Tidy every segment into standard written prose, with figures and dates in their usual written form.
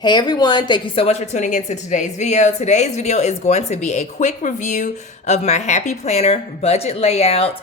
Hey everyone, thank you so much for tuning into today's video. Today's video is going to be a quick review of my Happy Planner budget layout.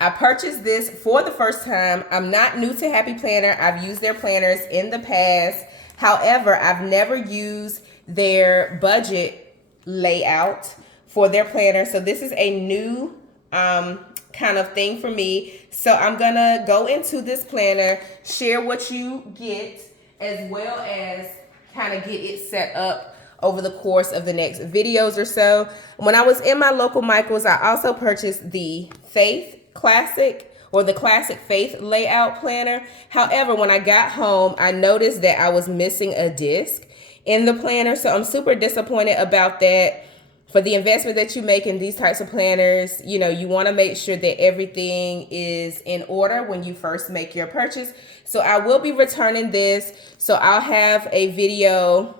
I purchased this for the first time. I'm not new to Happy Planner. I've used their planners in the past. However, I've never used their budget layout for their planner. So this is a new kind of thing for me. So I'm gonna go into this planner, share what you get, as well as kind of get it set up over the course of the next videos or so. When I was in my local Michaels, I also purchased the Faith Classic or the Classic Faith layout planner. However, when I got home, I noticed that I was missing a disc in the planner. So I'm super disappointed about that. For the investment that you make in these types of planners, you know, you want to make sure that everything is in order when you first make your purchase. So I will be returning this. So I'll have a video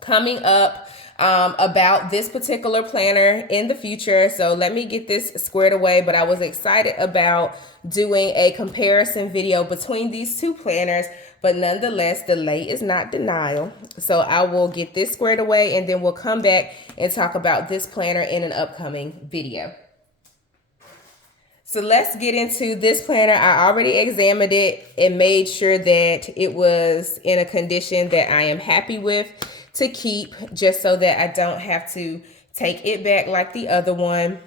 coming up about this particular planner in the future. So let me get this squared away. But I was excited about doing a comparison video between these two planners. But nonetheless, delay is not denial. So I will get this squared away and then we'll come back and talk about this planner in an upcoming video. So let's get into this planner. I already examined it and made sure that it was in a condition that I am happy with to keep, just so that I don't have to take it back like the other one.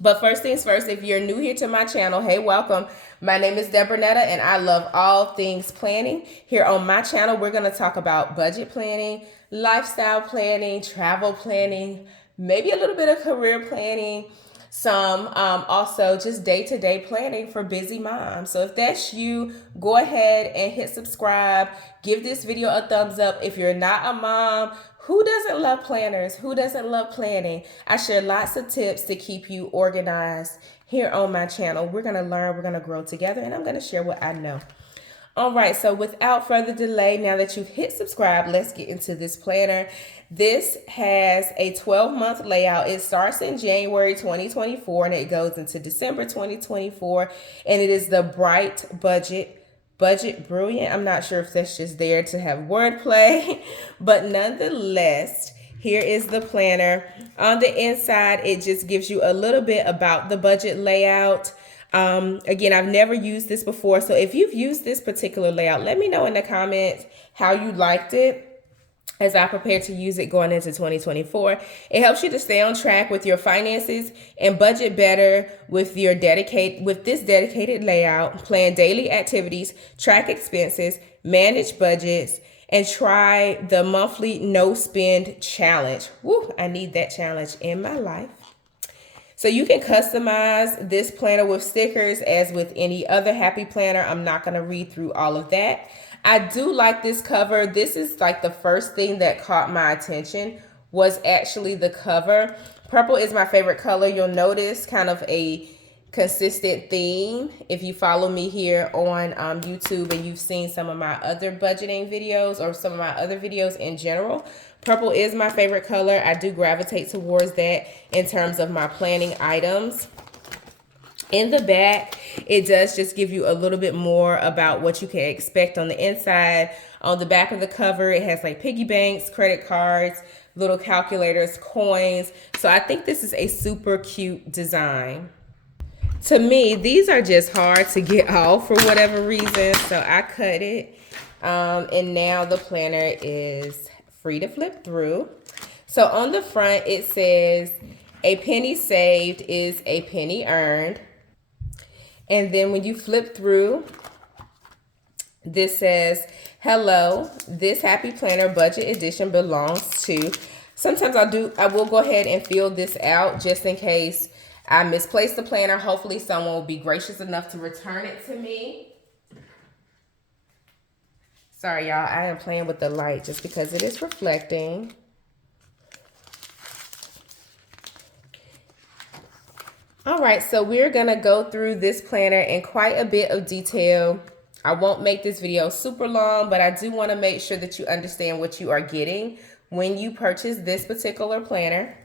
But first things first, if you're new here to my channel, hey, welcome. My name is Debronetta and I love all things planning. Here on my channel, we're going to talk about budget planning, lifestyle planning, travel planning, maybe a little bit of career planning, some also just day-to-day planning for busy moms. So if that's you, go ahead and hit subscribe. Give this video a thumbs up. If you're not a mom, who doesn't love planners? Who doesn't love planning? I share lots of tips to keep you organized here on my channel. We're going to learn, we're going to grow together, and I'm going to share what I know. All right, so without further delay, now that you've hit subscribe, let's get into this planner. This has a 12-month layout. It starts in January 2024 and it goes into December 2024. And it is the Bright Budget Brilliant. I'm not sure if that's just there to have wordplay, but nonetheless, here is the planner. On the inside, it just gives you a little bit about the budget layout. Again, I've never used this before. So if you've used this particular layout, let me know in the comments how you liked it as I prepare to use it going into 2024. It helps you to stay on track with your finances and budget better with this dedicated layout, plan daily activities, track expenses, manage budgets, and try the monthly no spend challenge. Woo, I need that challenge in my life. So you can customize this planner with stickers as with any other Happy Planner. I'm not going to read through all of that. I do like this cover. This is like the first thing that caught my attention was actually the cover. Purple is my favorite color. You'll notice kind of a consistent theme if you follow me here on YouTube and you've seen some of my other budgeting videos or some of my other videos in general. Purple is my favorite color. I do gravitate towards that in terms of my planning items. In the back, it does just give you a little bit more about what you can expect on the inside. On the back of the cover, it has like piggy banks, credit cards, little calculators, coins. So I think this is a super cute design. To me, these are just hard to get off for whatever reason, so I cut it. And now the planner is free to flip through. So on the front, it says, "A penny saved is a penny earned." And then when you flip through, this says, "Hello, this Happy Planner Budget Edition belongs to." Sometimes I will go ahead and fill this out just in case I misplaced the planner. Hopefully someone will be gracious enough to return it to me. Sorry, y'all, I am playing with the light just because it is reflecting. All right, so we're gonna go through this planner in quite a bit of detail. I won't make this video super long, but I do wanna make sure that you understand what you are getting when you purchase this particular planner.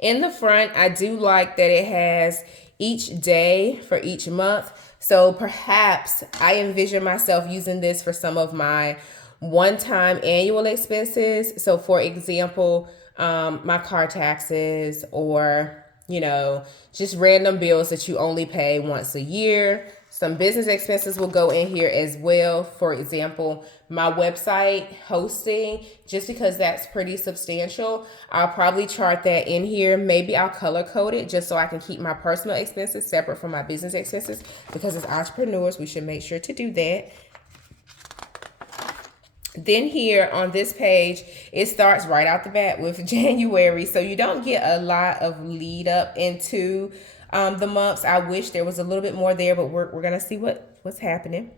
In the front, I do like that it has each day for each month. So perhaps I envision myself using this for some of my one-time annual expenses. So for example, my car taxes, or, you know, just random bills that you only pay once a year. Some business expenses will go in here as well. For example, my website hosting, just because that's pretty substantial, I'll probably chart that in here. Maybe I'll color code it just so I can keep my personal expenses separate from my business expenses, because as entrepreneurs, we should make sure to do that. Then here on this page, it starts right out the bat with January. So you don't get a lot of lead up into the months. I wish there was a little bit more there, but we're going to see what's happening.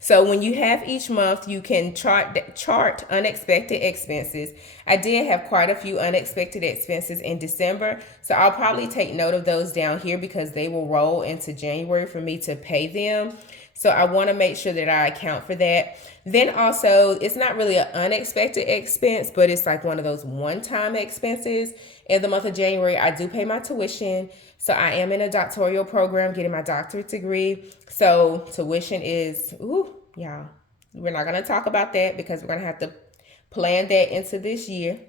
So when you have each month, you can chart unexpected expenses. I did have quite a few unexpected expenses in December, so I'll probably take note of those down here because they will roll into January for me to pay them. So I want to make sure that I account for that. Then also, it's not really an unexpected expense, but it's like one of those one-time expenses. In the month of January, I do pay my tuition. So I am in a doctoral program, getting my doctorate degree. So tuition is, y'all, we're not going to talk about that because we're going to have to plan that into this year.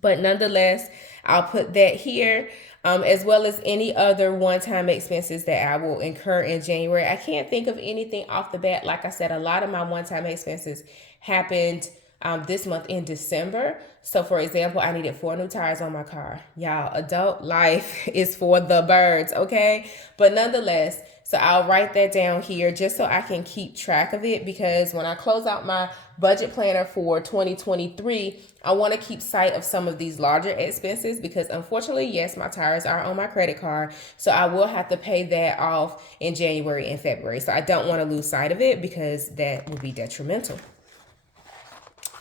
But nonetheless, I'll put that here, as well as any other one-time expenses that I will incur in January. I can't think of anything off the bat. Like I said, a lot of my one-time expenses happened this month in December. So for example, I needed 4 new tires on my car. Y'all, adult life is for the birds, okay? But nonetheless, so I'll write that down here just so I can keep track of it, because when I close out my budget planner for 2023, I want to keep sight of some of these larger expenses because unfortunately, yes, my tires are on my credit card. So I will have to pay that off in January and February. So I don't want to lose sight of it because that will be detrimental.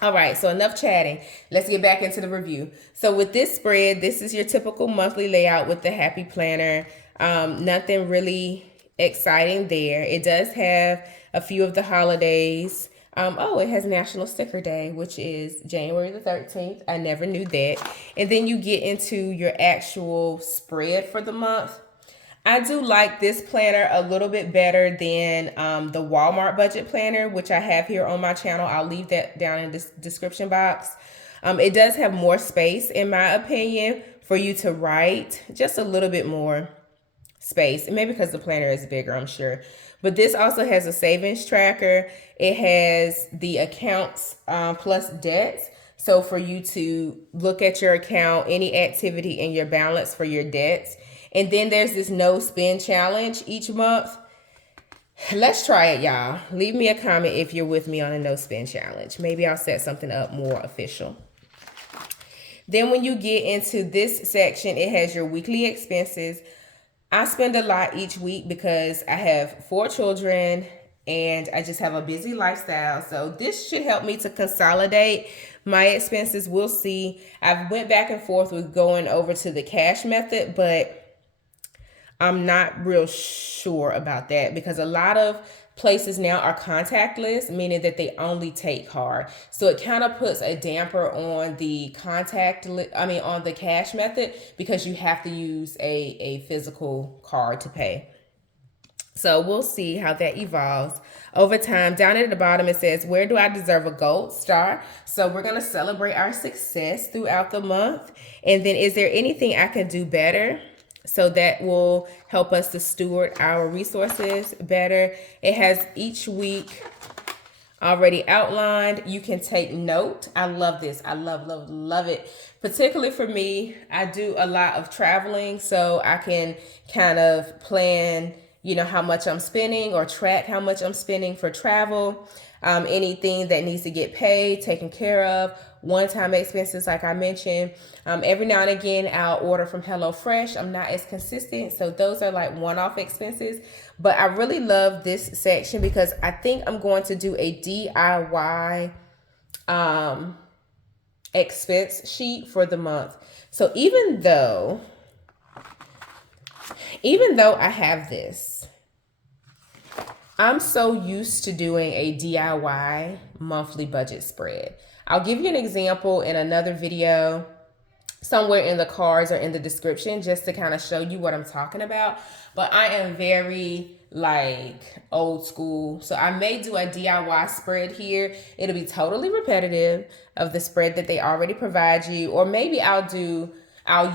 All right, so enough chatting. Let's get back into the review. So with this spread, this is your typical monthly layout with the Happy Planner. Nothing really exciting there. It does have a few of the holidays. It has National Sticker Day, which is January the 13th. I never knew that. And then you get into your actual spread for the month. I do like this planner a little bit better than the Walmart budget planner, which I have here on my channel. I'll leave that down in this description box. It does have more space, in my opinion, for you to write, just a little bit more space. Maybe because the planner is bigger, I'm sure. But this also has a savings tracker. It has the accounts plus debts. So for you to look at your account, any activity in your balance for your debts. And then there's this no spend challenge each month. Let's try it, y'all. Leave me a comment if you're with me on a no spend challenge. Maybe I'll set something up more official. Then when you get into this section, it has your weekly expenses. I spend a lot each week because I have 4 children and I just have a busy lifestyle. So this should help me to consolidate my expenses. We'll see. I've went back and forth with going over to the cash method, but I'm not real sure about that because a lot of places now are contactless, meaning that they only take card. So it kind of puts a damper on the on the cash method because you have to use a physical card to pay. So we'll see how that evolves over time. Down at the bottom, it says, where do I deserve a gold star? So we're going to celebrate our success throughout the month. And then is there anything I can do better? So that will help us to steward our resources better. It has each week already outlined. You can take note. I love this. I love it. Particularly for me, I do a lot of traveling, so I can kind of plan, how much I'm spending or track how much I'm spending for travel. Anything that needs to get paid, taken care of, one-time expenses, like I mentioned. Every now and again, I'll order from HelloFresh. I'm not as consistent, so those are like one-off expenses. But I really love this section because I think I'm going to do a DIY expense sheet for the month. So even though I have this, I'm so used to doing a DIY monthly budget spread. I'll give you an example in another video somewhere in the cards or in the description just to kind of show you what I'm talking about. But I am very like old school. So I may do a DIY spread here. It'll be totally repetitive of the spread that they already provide you, or maybe I'll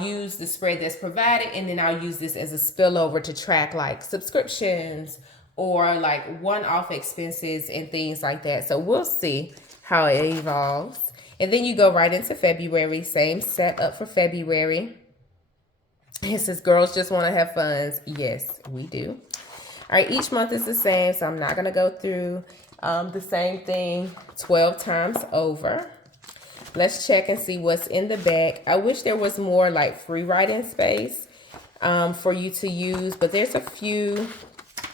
use the spread that's provided, and then I'll use this as a spillover to track like subscriptions or like one-off expenses and things like that. So we'll see how it evolves. And then you go right into February, same setup for February. It says girls just want to have fun. Yes, we do. All right, each month is the same, so I'm not going to go through the same thing 12 times over. Let's check and see what's in the back. I wish there was more like free writing space for you to use, but there's a few.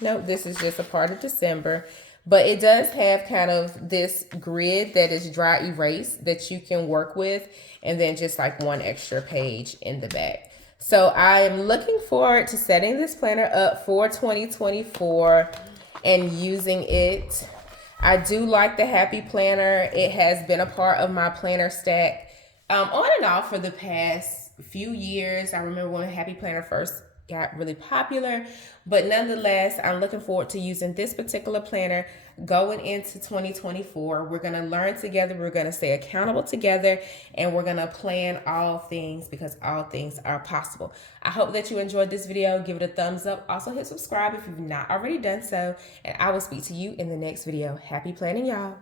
No, this is just a part of December. But it does have kind of this grid that is dry erase that you can work with, and then just like one extra page in the back. So I am looking forward to setting this planner up for 2024 and using it. I do like the Happy Planner. It has been a part of my planner stack on and off for the past few years. I remember when Happy Planner first got really popular, but nonetheless, I'm looking forward to using this particular planner going into 2024. We're going to learn together, we're going to stay accountable together, and we're going to plan all things, because all things are possible. I hope that you enjoyed this video. Give it a thumbs up. Also hit subscribe if you've not already done so, and I will speak to you in the next video. Happy planning, y'all.